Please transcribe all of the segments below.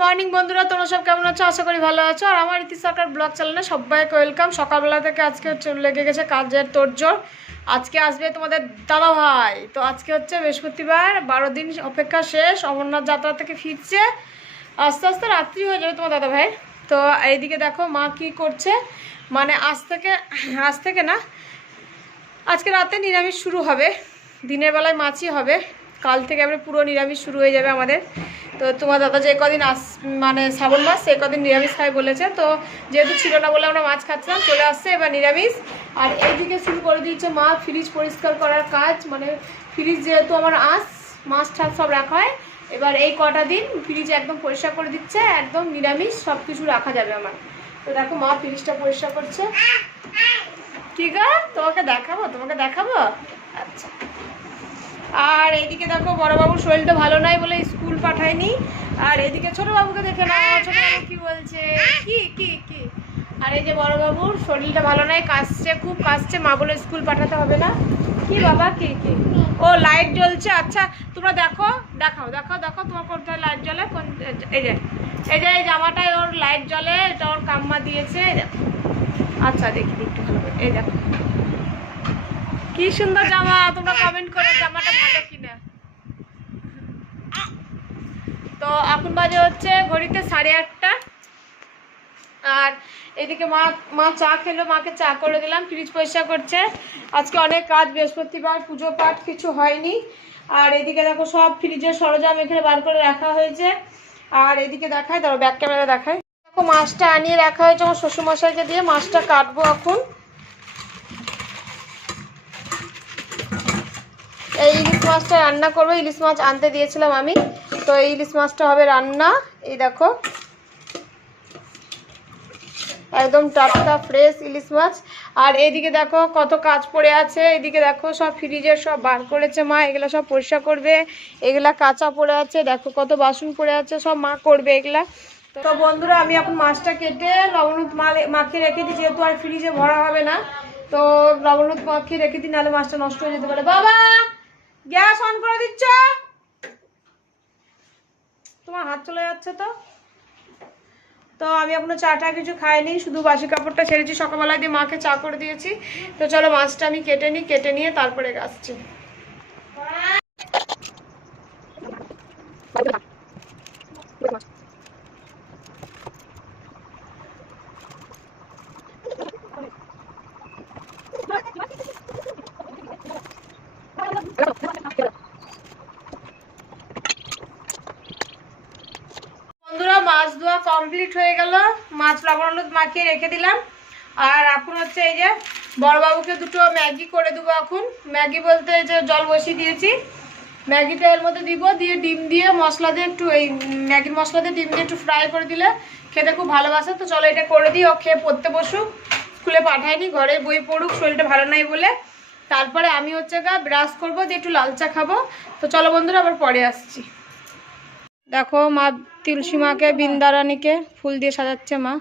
Morning বন্ধুরা, তোমরা সব কেমন আছো? আশা করি ভালো আছো। আর আমার ইতি সরকার ব্লগ চ্যানেলে সবাইকে ওয়েলকাম। সকালবেলা থেকে আজকে লেগে গেছে কাজের তোড়জোড়। আজকে আসবে তোমাদের দাদা ভাই। তো আজকে হচ্ছে বৃহস্পতিবার, 12 দিন অপেক্ষা শেষ। অমরনাথ যাত্রা থেকে ফিরছে, আস্তে আস্তে রাত্রি হয়ে যাবে তোমার দাদা ভাইয়ের। তো এইদিকে দেখো মা কি করছে, মানে আজ থেকে না, আজকে রাতে নিরামিষ শুরু হবে। দিনের বেলায় মাছই হবে, কাল থেকে আমরা পুরো নিরামিষ শুরু হয়ে যাবে আমাদের। তো তোমার দাদা যে কদিন মানে শ্রাবণ মাস, সে কদিন নিরামিষ খাই বলেছে। তো যেহেতু ছিল না বলে আমরা মাছ খাচ্ছিলাম, চলে আসছে এবার নিরামিষ। আর এইদিকে শুরু করে দিয়েছে মা ফ্রিজ পরিষ্কার করার কাজ। মানে ফ্রিজ যেহেতু আমার মাছ ঠাছ সব রাখা হয়, এবার এই কটা দিন ফ্রিজ একদম পরিষ্কার করে দিচ্ছে, একদম নিরামিষ সব কিছু রাখা যাবে আমার। তো দেখো মা ফ্রিজটা পরিষ্কার করছে। ঠিক আছে, তোমাকে দেখাবো। আচ্ছা। আর এইদিকে দেখো বড়বাবুর শরীরটা ভালো নাই বলে স্কুল পাঠায়নি। আর এদিকে ছোট বাবুকে দেখে না, ছোট বাবু কি বলছে, কি আর এই যে বড়বাবুর শরীরটা ভালো নাই, খুব কাশছে। মা বলে স্কুল পাঠাতে হবে না। কি বাবা, কি ও লাইট জ্বলছে। আচ্ছা তোমরা দেখাও তোমার কোথায় লাইট জ্বলে। এই যে এই জামাটায় ওর লাইট জ্বলে, এটা ওর কাম্মা দিয়েছে। আচ্ছা দেখি একটু ভালো করে। এই দেখো কি সুন্দর জামা। তোমরা কমেন্ট করে জামাটা ভালো কিনা। তো এখন বাজে হচ্ছে ঘড়িতে 8:30। আর এদিকে মা চা খেলো, মাকে চা করে দিলাম। ফ্রিজ পরিষ্কার করছে। আজকে অনেক কাজ, বৃহস্পতিবার, পুজো পাঠ কিছু হয়নি। আর এদিকে দেখো সব ফ্রিজের সরঞ্জাম এখানে বার করে রাখা হয়েছে। আর এদিকে দেখায়, ধরো ব্যাক ক্যামেরা দেখায়। দেখো মাছটা আনিয়ে রাখা হয়েছে আমার শ্বশুরমশাইকে দিয়ে। মাছটা কাটবো এখন। এই ইলিশ মাছটা রান্না করবো। ইলিশ মাছ আনতে দিয়েছিলাম আমি, তো এই ইলিশ মাছটা হবে রান্না। এই দেখো একদম টাটকা ফ্রেশ ইলিশ মাছ। আর এইদিকে দেখো কত কাজ পড়ে আছে। এইদিকে দেখো সব ফ্রিজের সব বার করেছে মা, এগুলো সব পরিষ্কার করবে। এগুলা কাঁচা পড়ে আছে, দেখো কত বাসন পড়ে আছে, সব মা করবে এগুলা। তো বন্ধুরা, আমি এখন মাছটা কেটে লবণ মাখিয়ে রেখে দিই, যেহেতু আর ফ্রিজে ভরা হবে না। তো লবণ মাখিয়ে রেখে দিই, নাহলে মাছটা নষ্ট হয়ে যেতে পারে। বাবা গ্যাস অন করে দিচ্ছ, তোমার হাত চলে যাচ্ছে। তো আমি এখনো চাটা কিছু খাইনি, শুধু বাসি কাপড়টা ছেড়েছি সকালবেলায় দিয়ে মাকে চা করে দিয়েছি। তো চলো মাছটা আমি কেটে নিয়ে তারপরে আসছি। বন্ধুরা, মাছ ধোয়া কমপ্লিট হয়ে গেল। মাছ লবণ হলুদ মাখিয়ে রেখে দিলাম। আর এখন হচ্ছে এই যে বড়বাবুকে দুটো ম্যাগি করে দেবো। এখন ম্যাগি বলতে যে জল বসিয়ে দিয়েছি, ম্যাগিটা এর মধ্যে দিব, দিয়ে ডিম দিয়ে মশলা দিয়ে একটু, এই ম্যাগির মশলা দিয়ে ডিম দিয়ে একটু ফ্রাই করে দিলে খেতে খুব ভালোবাসে। তো চলো এটা করে দিই, ও খেয়ে পড়তে বসুক। স্কুলে পাঠায়নি, ঘরে বই পড়ুক, শরীরটা ভালো নাই বলে। তারপরে আমি হচ্ছে ব্রাশ করবো, দিয়ে একটু লাল চা খাবো। তো চলো বন্ধুরা, আবার পরে আসছি। দেখো মা তুলসী মাকে, বৃন্দারানীকে ফুল দিয়ে সাজাচ্ছে। মা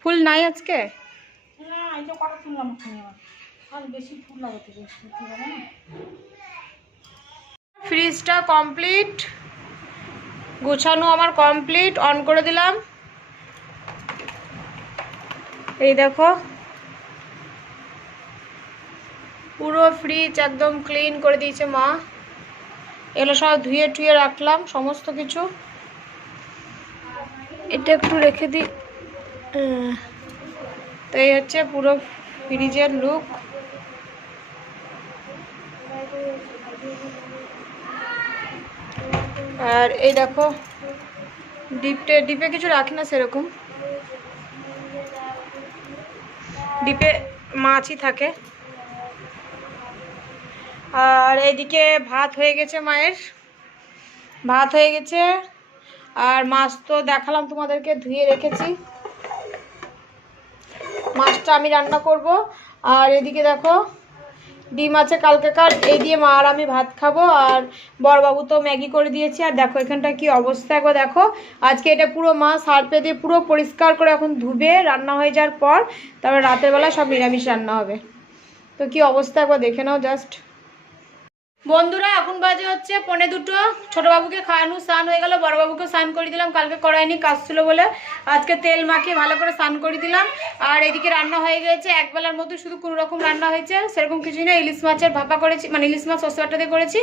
ফুল নাই আজকে, ফ্রিজটা কমপ্লিট, গোছানো আমার কমপ্লিট। অন করে দিলাম। এই দেখো পুরো ফ্রিজ একদম ক্লিন করে দিয়েছে মা। এগুলো সব ধুয়ে টুয়ে রাখলাম সমস্ত কিছু। এটা একটু রেখে দিই। তো এই হচ্ছে পুরো ফ্রিজের লুক। আর এই দেখো ডিপে কিছু রাখি না সেরকম, ডিপে মাছই থাকে। আর এদিকে ভাত হয়ে গেছে, মায়ের ভাত হয়ে গেছে। আর মাছ তো দেখালাম তোমাদেরকে, ধুয়ে রেখেছি। মাছটা আমি রান্না করব। আর এদিকে দেখো ডিম আছে কালকেকার, এই দিয়ে মা আর আমি ভাত খাবো। আর বড়বাবু তো ম্যাগি করে দিয়েছি। আর দেখো এখানটা কি অবস্থা একবার দেখো। আজকে এটা পুরো মা সার্ফে দিয়ে পুরো পরিষ্কার করে এখন ধুবে, রান্না হয়ে যাওয়ার পর তারপরে রাতের বেলা সব নিরামিষ রান্না হবে। তো কি অবস্থা একবার দেখে নাও জাস্ট। বন্ধুরা এখন বাজে হচ্ছে 1:45। ছোট বাবুকে খাওয়ানো স্নান হয়ে গেল, বড় বাবুকে স্নান করে দিলাম, কালকে করায়নি কাজ ছিল বলে আজকে তেল মাখিয়ে ভালো করে স্নান করে দিলাম। আর এদিকে রান্না হয়ে গেছে একবেলার মতো, শুধু কোনো রকম রান্না হয়েছে, সেরকম কিছুই না। ইলিশ মাছের ভাপা করেছি, মানে ইলিশ মাছ সসবাটা দিয়ে করেছি,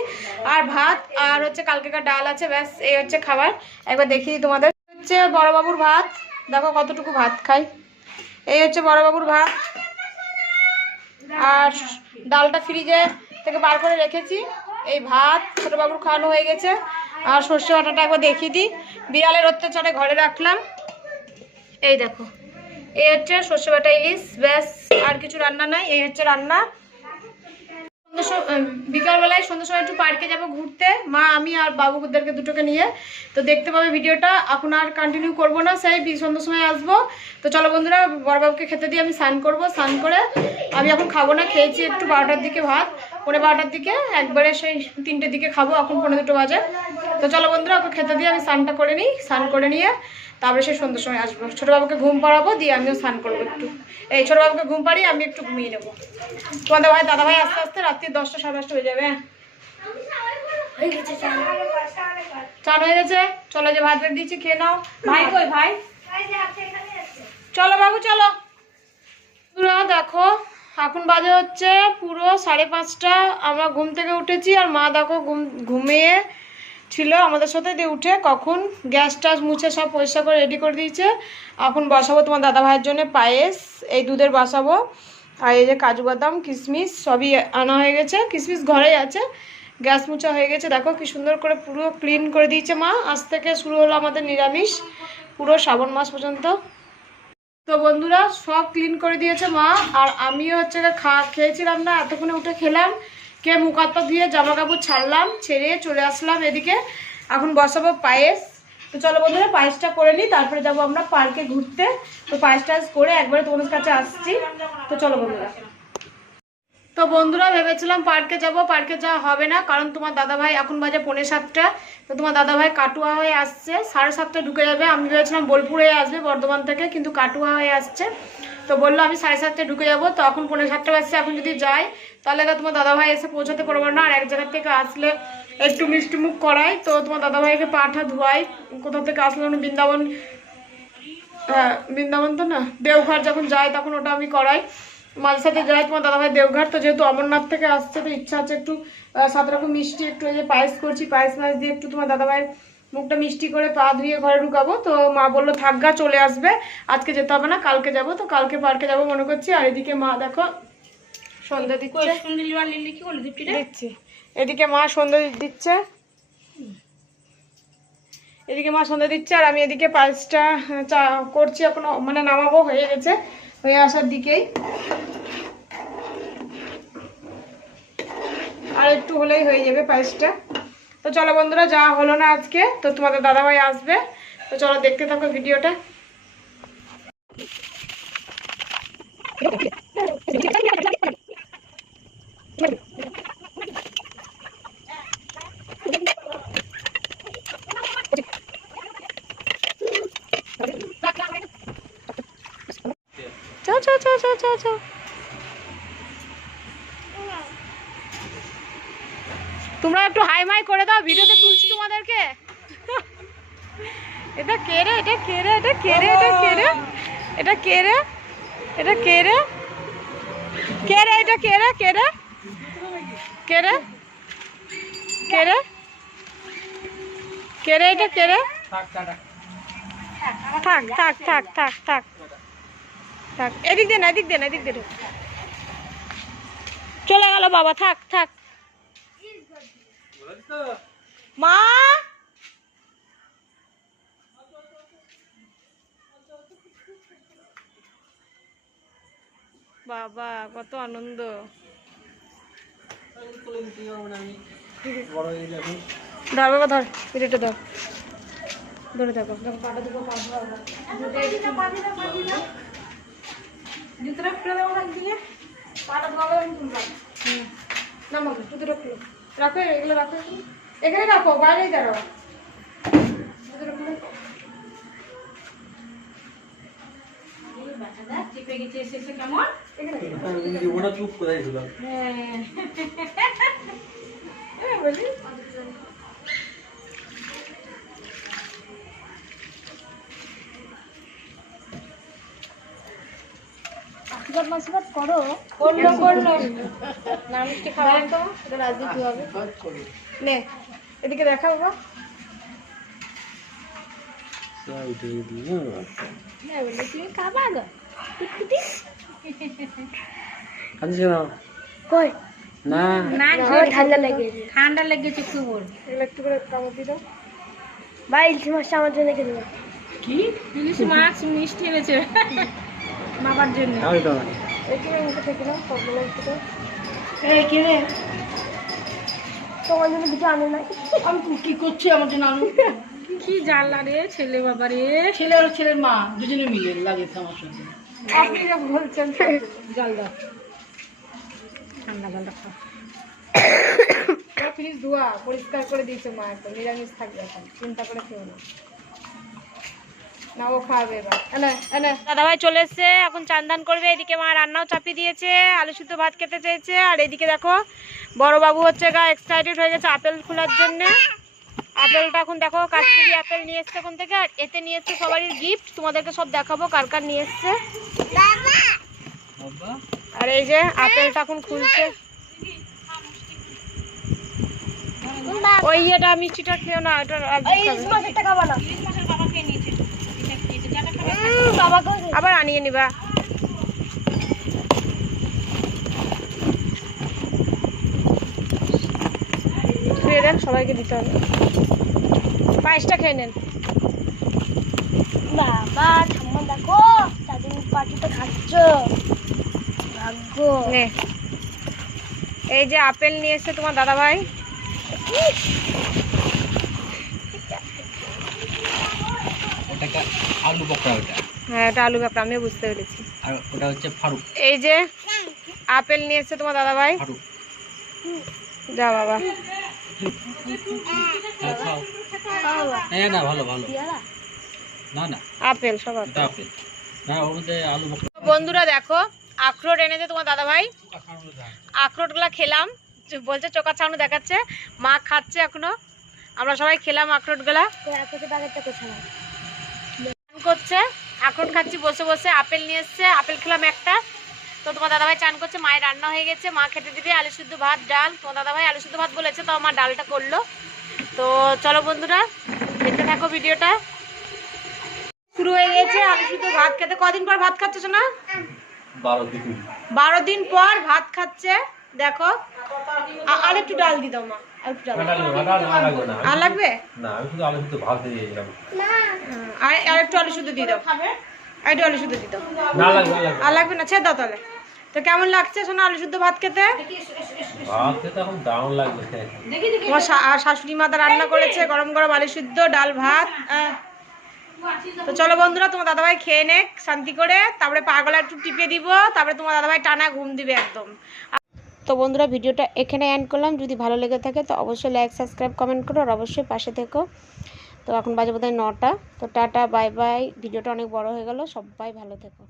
আর ভাত, আর হচ্ছে কালকেকার ডাল আছে, ব্যাস এই হচ্ছে খাবার। একবার দেখিয়ে তোমাদের হচ্ছে বড় বাবুর ভাত, দেখো কতটুকু ভাত খাই। এই হচ্ছে বড় বাবুর ভাত, আর ডালটা ফ্রিজে থেকে বার করে রেখেছি। এই ভাত ছোটো বাবুর খাওয়ানো হয়ে গেছে। আর সর্ষে বাটাটা একবার দেখিয়ে দিই, বিড়ালের অত্যাচারে ঘরে রাখলাম। এই দেখো, এই হচ্ছে সর্ষে বাটা ইলিশ, ব্যাস আর কিছু রান্না নাই। এই হচ্ছে রান্না। বিকালবেলায় সন্ধ্যার সময় একটু পার্কে যাব ঘুরতে, মা আমি আর বাবুদেরকে দুটোকে নিয়ে। তো দেখতে পাবে ভিডিওটা, এখন আর কন্টিনিউ করবো না, সেই সন্ধ্যার সময় আসবো। তো চলো বন্ধুরা, বড় বাবুকে খেতে দিয়ে আমি স্নান করবো। স্নান করে আমি এখন খাবো না, খেয়েছি একটু 12টার দিকে ভাত, 12:15 দিকে, একবারে সেই 3টের দিকে খাবো, এখন 2:15 বাজে। তো চলো বন্ধুরা, ওকে খেতে দিয়ে আমি স্নানটা করে নিই, স্নান করে নিয়ে তারপরে সেই সন্ধ্যার সময় আসবো। ছোটো বাবুকে ঘুম পাড়াবো, দিয়ে আমিও স্নান করবো একটু। এই ছোটো বাবুকে ঘুম পাড়িয়ে আমি একটু ঘুমিয়ে নেবো। তোমাদের ভাই দাদা ভাই আস্তে আস্তে রাত্রি 10টা 10:30 হয়ে যাবে। চান হয়ে গেছে, চলো যে ভাত বেড়ে দিচ্ছি, খেয়ে নাও। ভাই কই ভাই? চলো বাবু চলো। দেখো এখন বাজে হচ্ছে পুরো 5:30। আমরা ঘুম থেকে উঠেছি, আর মা দেখো ঘুমিয়ে ছিল আমাদের সাথে, দিয়ে উঠে কখন গ্যাস টাস মুছে সব পরিষ্কার করে রেডি করে দিয়েছে। এখন বসাবো তোমার দাদা ভাইয়ের জন্য পায়েস, এই দুধের বসাবো। আর এই যে কাজু বাদাম কিশমিশ সবই আনা হয়ে গেছে, কিশমিশ ঘরেই আছে। গ্যাস মুছা হয়ে গেছে, দেখো কি সুন্দর করে পুরো ক্লিন করে দিয়েছে মা। আজ থেকে শুরু হলো আমাদের নিরামিষ, পুরো শ্রাবণ মাস পর্যন্ত। তো বন্ধুরা সব ক্লিন করে দিয়েছে মা, আর আমিও হচ্ছে খেয়েছিলাম না, এতক্ষণে উঠে খেলাম, খেয়ে মুখ হাত পা ধুয়ে জামা কাপড় ছাড়লাম, ছেড়ে চলে আসলাম এদিকে। এখন বসাবো পায়েস। তো চলো বন্ধুরা পায়েসটা করে নিই, তারপরে যাবো আমরা পার্কে ঘুরতে। তো পায়েস টায়েস করে একবারে তোমাদের কাছে আসছি। তো চলো বন্ধুরা। তো বন্ধুরা ভেবেছিলাম পার্কে যাব, পার্কে যাওয়া হবে না, কারণ তোমার দাদাভাই এখন বাজে 6:45। তো তোমার দাদাভাই কাটুয়া হয়ে আসছে, 7:30 ঢুকে যাবে। আমি ভেবেছিলাম বোলপুরে আসবে বর্ধমান থেকে, কিন্তু কাটুয়া হয়ে আসছে। তো বললো আমি 7:30 ঢুকে যাবো। তো এখন 7:45 বাজছে, এখন যদি যাই তাহলে তোমার দাদাভাই এসে পৌঁছাতে পারবো না। আর এক জায়গা থেকে আসলে একটু মিষ্টি মুখ করাই, তো তোমার দাদাভাইকে পাঠা ধোয়াই, কোথাও থেকে আসলে বৃন্দাবন, হ্যাঁ বৃন্দাবন তো না, দেওঘর যখন যাই তখন ওটা আমি করাই, মাঝে সাথে যাই তোমার দাদাভাই দেওঘর। তো যেহেতু অমরনাথ থেকে আসছে, তো ইচ্ছা আছে একটু 7 রকম মিষ্টি, একটু এই যে পায়েস করছি, পায়েস মাছ দিয়ে একটু তোমার দাদাভাইয়ের মুখটা মিষ্টি করে পা ধুয়ে ঘরে ঢুকাবো। তো মা বললো থাকগা চলে আসবে, আজকে যেতে হবে না, কালকে যাব। তো কালকে পার্কে যাব মনে করছি। আর এদিকে মা দেখো সন্ধ্যা দিচ্ছে, দিচ্ছি, এদিকে মা সন্ধ্যা দিচ্ছে, এদিকে মা সন্ধ্যা দিচ্ছে, আর আমি এদিকে পায়েসটা করছি, এখনো মানে নামাবো, হয়ে গেছে, হয়ে আসার দিকেই, আর একটু হলেই হয়ে যাবে পায়েসটা। তো চলো বন্ধুরা, যাওয়া হলো না আজকে, তো তোমাদের দাদাভাই আসবে। তো চলো দেখতে থাকো ভিডিওটা। চল চল চল চল চল চল, তোমরা একটু হাই মাই করে দাও, ভিডিওতে তুলছি তোমাদেরকে। এটা কে রে, এটা কে রে, এটা কে রে, এটা কে রে, এটা কে রে, এটা কে রে, কে রে, এটা কে রে, কে রে, কে রে, কে রে, কে রে, এটা কে রে, থাক থাক থাক থাক থাক থাক, এদিক দেন, এদিক দেন, এদিক দেন, চলে গেল বাবা, থাক থাক। মা বাবা কত আনন্দ। ধর বাবা ধর, ভিডিওটা ধর, ধরে থাকো, রাখো এগুলো, রাখো এখানে, রাখো বাইরেই দাঁড়াও। করো না মিষ্টি খাওয়া তো রাজি কি হবে নে এদিকে দেখা বাবা ঠান্ডা লেগেছে খুব। একটু করে কামড় দিয়ে দাও ভাই ইলিশ মাছটা আমার জন্য রেখে দেবো। কি ইলিশ মাছ মিষ্টি এনেছে বাবার জন্য। এইখানে মুখে থেকে নাও সবগুলো একটু তোমার জন্য কিছু আনে না। আমি কি করছি আমার জন্য আলু কি জ্বালা রে ছেলে বাবা রে ছেলে আর ছেলের মা দুজনে মিলে লাগিয়েছে আমার সঙ্গে। আপনি যা বলছেন জল দাও ঠান্ডা জলটা খাও। ফ্রিজ ধোয়া পরিষ্কার করে দিয়েছে মা একদম নিরামিষ থাকবে এখন চিন্তা করে খেও না না ও খাবে এবার এনে এনে দাদাভাই চলে এসছে, এখন চান করবে। এদিকে মা রান্নাও চাপিয়ে দিয়েছে, আলু সিদ্ধ ভাত খেতে চেয়েছে। আর এদিকে দেখো বড় বাবু হচ্ছে গা এক্সাইটেড হয়ে গেছে আপেল খোলার জন্য। আপেলটা এখন দেখো কাশ্মীরি আপেল নিয়ে এসছে ওখান থেকে, আর এতে নিয়ে এসছে সবারই গিফট। তোমাদেরকে সব দেখাবো কার কার নিয়ে এসছে। আর এই যে আপেলটা এখন খুলছে। ওই ইয়েটা মিষ্টিটা খেও না, এটা আবার আনিয়ে নিবা। খেয়ে দেন, সবাইকে দিতে হবে। পায়েসটা খেয়ে নেন। বাবা ঠাম্মা দেখো তাদের পাটিটা খাচ্ছ ভাগ্য। নে এই যে আপেল নিয়ে এসছে তোমার দাদা ভাই। আলু বকরা ওটা। হ্যাঁ এটা আলু ব্যাপার, আমিও বুঝতে পেরেছি। আর ওটা হচ্ছে ফারুক। এই যে আপেল নিয়ে এসছে তোমার দাদা ভাই। ফারুক যা বাবা খাও। না ভালো ভালো না না আপেল সব এটা আপেল না ওর মধ্যে আলু বকরা। বন্ধুরা দেখো আখরোট এনেছে তোমার দাদা ভাই। আখরোটগুলা খেলাম, বলছে চোখা ছাউনি দেখাচ্ছে, মা খাচ্ছে এখনো। আমরা সবাই খেলাম আখরোটগুলা। চান করছে, আখরোট খাচ্ছি বসে বসে। আপেল নিয়ে এসছে, আপেল খেলাম একটা। তো তোমার দাদাভাই চান করছে, মায়ের রান্না হয়ে গেছে, মা খেতে দিবে আলু সিদ্ধ ভাত ডাল। তোমার দাদাভাই আলু সিদ্ধ ভাত বলেছে, তো আমার ডালটা করলো। তো চলো বন্ধুরা দেখতে থাকো ভিডিওটা। শুরু হয়ে গেছে আলু সিদ্ধ ভাত খেতে। কদিন পর ভাত খাচ্ছ না? 12 দিন পর ভাত খাচ্ছে। দেখো আর একটু ডাল দি দাও মা, আর একটু ডাল আর লাগবে না, আমি শুধু আলু সিদ্ধ ভাত দিয়ে দিলাম। আর একটু আলু সিদ্ধ দিয়ে দাও, আর একটু আলু সিদ্ধ দিয়ে দাও। না লাগবে আর লাগবে না, ছেড়ে দাও তাহলে। তো কেমন লাগছে শোনা আলু সিদ্ধ ভাত খেতে? ভাত খেতে এখন দারুণ লাগবে। তোমার শাশুড়ি মাতা রান্না করেছে গরম গরম আলু সিদ্ধ ডাল ভাত। তো চলো বন্ধুরা তোমার দাদাভাই খেয়ে নেক শান্তি করে, তারপরে পাগলা একটু টিপে দিব, তারপরে তোমার দাদাভাই টানা ঘুম দিবে একদম। তো বন্ধুরা ভিডিওটা এখানে এন্ড করলাম। যদি ভালো লেগে থাকে তো অবশ্যই লাইক সাবস্ক্রাইব কমেন্ট করো, আর অবশ্যই পাশে থেকো। তো এখন বাজে বোধহয় 9টা। তো টাটা বাই বাই। ভিডিওটা অনেক বড় হয়ে গেল, সবাই ভালো থেকো।